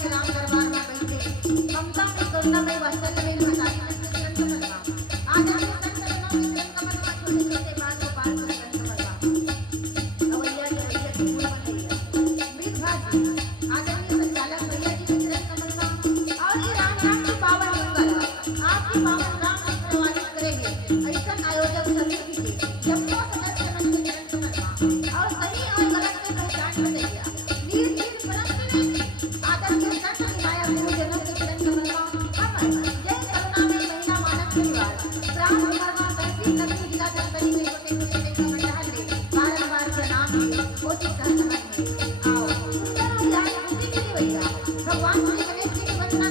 के राम दरबार में बैठे ममता में करुणा में वात्सल्य में महतारी में किरण कमलवा आज हम किरण कमलवा किरण कमलवा छोटे छोटे बाल गोपाल को किरण कमलवा अवैया की भैया की फूल बन गई मृत भाजी आदरणीय संचालक भैया जी की किरण कमलवा और ये राम नाम की पावन मंगल आपकी पावन राम नाम प्रवाहित करेंगे ऐसा आयोजक सभी कीजिए जम्मू सदस्य मन के किरण कमलवा और सही और गलत में पहचान बताइए नीर नीर परम में आदर के साथ निभाया गुरुजनों के किरण कमलवा अमर जय करुणा में महिला मानव परिवार प्राण कर्मा तहसील लक्ष्मी जिला जनपदी में छोटे छोटे कमंडल ले बारंबार प्रणाम ले कोटि सहस्त्र में आओ सुंदर उजाला बुद्धि की भैया भगवान श्री गणेश जी की वंदना